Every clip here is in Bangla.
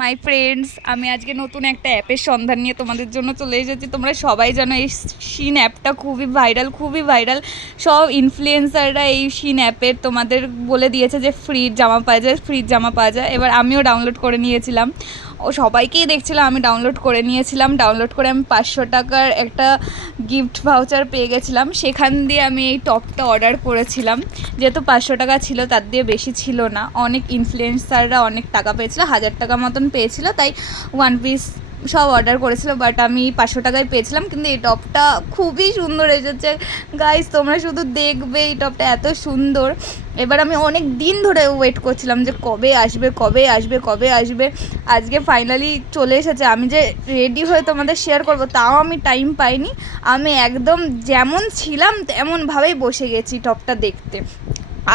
মাই ফ্রেন্ডস, আমি আজকে নতুন একটা অ্যাপের সন্ধান নিয়ে তোমাদের জন্য চলে এসেছি। তোমরা সবাই জানো এই শিন অ্যাপটা খুবই ভাইরাল। সব ইনফ্লুয়েন্সাররা এই শিন অ্যাপের তোমাদের বলে দিয়েছে যে ফ্রির জামা পাওয়া যায়। এবার আমিও ডাউনলোড করে নিয়েছিলাম, ও সবাইকেই দেখছিলাম, আমি ডাউনলোড করে নিয়েছিলাম। ডাউনলোড করে আমি 500 টাকার একটা গিফট ভাউচার পেয়ে গেছিলাম, সেখান দিয়ে আমি এই টপটা অর্ডার করেছিলাম। যেহেতু 500 টাকা ছিল, তার দিয়ে বেশি ছিল না। অনেক ইনফ্লুয়েন্সাররা অনেক টাকা পেয়েছিল, 1000 টাকা মতন পেয়েছিল, তাই ওয়ান পিস সব অর্ডার করেছিল, বাট আমি 500 টাকায় পেয়েছিলাম। কিন্তু এই টপটা খুবই সুন্দর এসেছে গাইস, তোমরা শুধু দেখবে, এই টপটা এত সুন্দর। এবার আমি অনেক দিন ধরে ওয়েট করছিলাম যে কবে আসবে। আজকে ফাইনালি চলে এসেছে। আমি যে রেডি হয়ে তোমাদের শেয়ার করব তাও আমি টাইম পাইনি। আমি একদম যেমন ছিলাম তেমনভাবেই বসে গেছি টপটা দেখতে।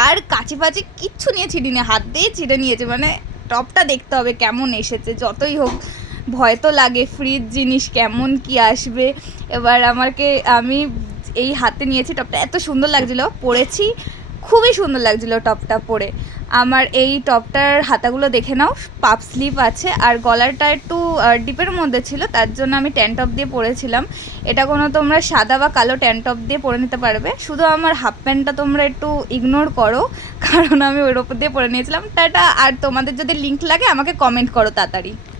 আর কাচি ফাচি কিচ্ছু নিয়ে ছিঁড়িনি, হাত দিয়ে ছিঁড়ে নিয়েছে। মানে টপটা দেখতে হবে কেমন এসেছে, যতই হোক ভয় তো লাগে, ফ্রিজ জিনিস কেমন কি আসবে। এবার আমি এই হাতে নিয়েছি, টপটা এত সুন্দর লাগছিলো, পরেছি, খুবই সুন্দর লাগছিলো টপটা পরে। আমার এই টপটার হাতাগুলো দেখে নাও, পাপ স্লিভ আছে, আর গলারটা একটু ডিপের মধ্যে ছিল, তার জন্য আমি ট্যান টপ দিয়ে পরেছিলাম। এটা কোনো তোমরা সাদা বা কালো ট্যান টপ দিয়ে পরে নিতে পারবে, শুধু আমার হাফ প্যান্টটা তোমরা একটু ইগনোর করো, কারণ আমি ওর ওপর দিয়ে পরে নিয়েছিলাম। টাটা। আর তোমাদের যদি লিঙ্ক লাগে আমাকে কমেন্ট করো তাড়াতাড়ি।